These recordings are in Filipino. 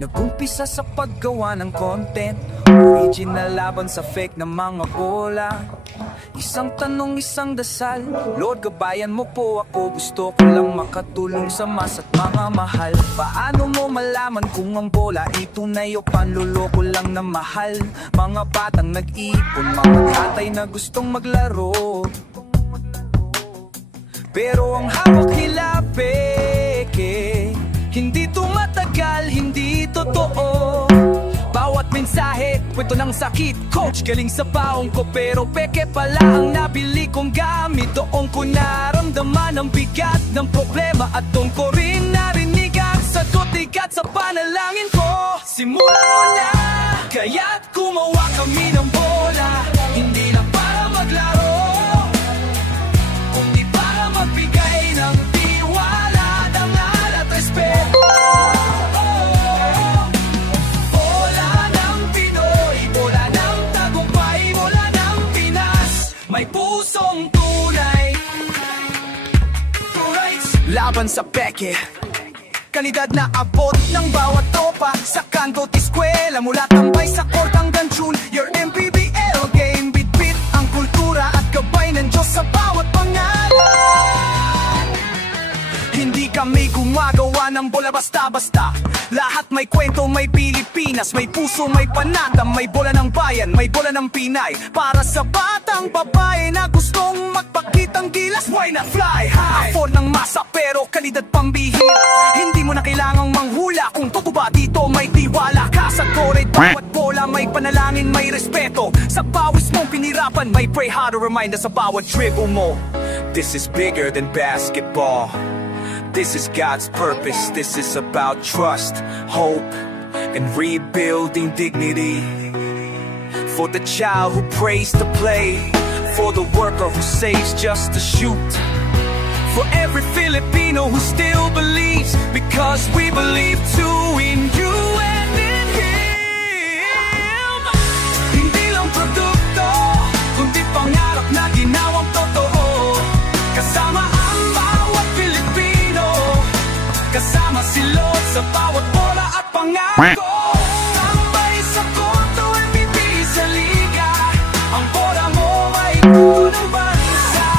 Nag-umpisa sa paggawa ng content, original laban sa fake na mga bola. Isang tanong, isang dasal, Lord gabayan mo po ako. Gusto ko lang makatulong sa mas at mga mahal. Paano mo malaman kung ang bola ay tunay o panluloko lang na mahal? Mga batang nag-iipon, mga tatay na gustong maglaro, pero ang hawak nila peke. Hindi tumatagal, hindi totoo. Bawat mensahe, kwento ng sakit. Coach, galing sa paong ko, pero peke pala ang nabili kong gamit. Doon ko naramdaman ang bigat ng problema, at doon ko rin narinig ang sagot. Igat sa panalangin ko, simulan mo na. Kaya't gumawa kami ng bola, hindi lang para maglaro, kundi para magbigay ng tiwala, dangal at respeto. Bola ng Pinoy, bola ng tagumpay, bola ng Pinas, may pusong tunay. Laban sa peke, kalidad na abot ng bawat tropa. Sa kanto at eskwela, mula tambay sa court hanggang tune. Your MPBL game, bit-bit ang kultura at gabay ng Diyos sa bawat pangalan. Hindi kami gumagawa ng bola basta-basta. Lahat may kwento, may Pilipinas, may puso, may panata, may bola ng bayan, may bola ng Pinay. Para sa batang babae na gustong magpakitang gilas, why not fly high? Afford ng masa pero kalidad pambihira. Hindi mo na kailangang manghula kung totoo ba dito may tiwala ka sa core. Bawat bola may panalangin, may respeto. Sa pawis mong pinirapan, may pray how to remind us sa bawat dribble mo. This is bigger than basketball. This is God's purpose. This is about trust, hope, and rebuilding dignity. For the child who prays to play, for the worker who saves just to shoot, for every Filipino who still believes, because we believe too in you and in Him. Hindi lang produkto, kundi pangarap na ginawang totoo. Kasama ang bawat Pilipino, kasama si Lord sa bawat bola at pangako. Tambay sa koto, MVP sa liga, ang bola mo ay puno ng bansa.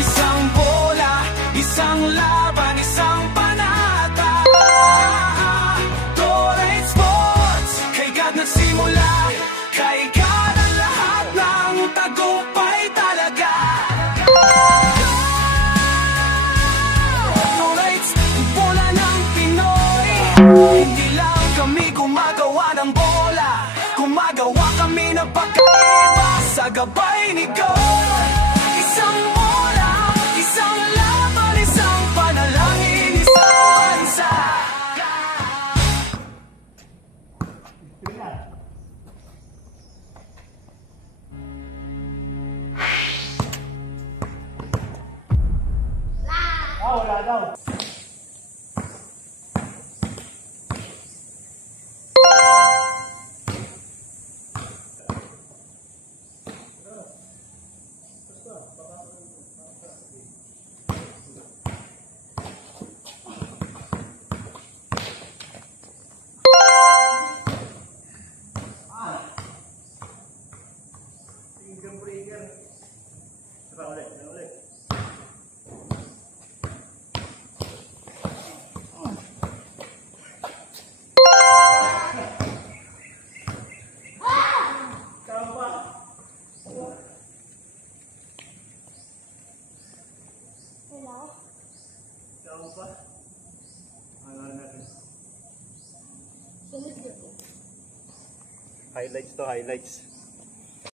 Isang bola, isang laban, isang panata. Torrent Sports, kay God nagsimula, kay God ang lahat ng tagumpay talaga. Bola ng Pinoy, hindi lang kami gumagawa ng bola, gumagawa kami ng pagkaiba sa gabay ni God. Isang bola, isang laban, isang panalangin, isang bansa. Wala daw. Highlights to highlights.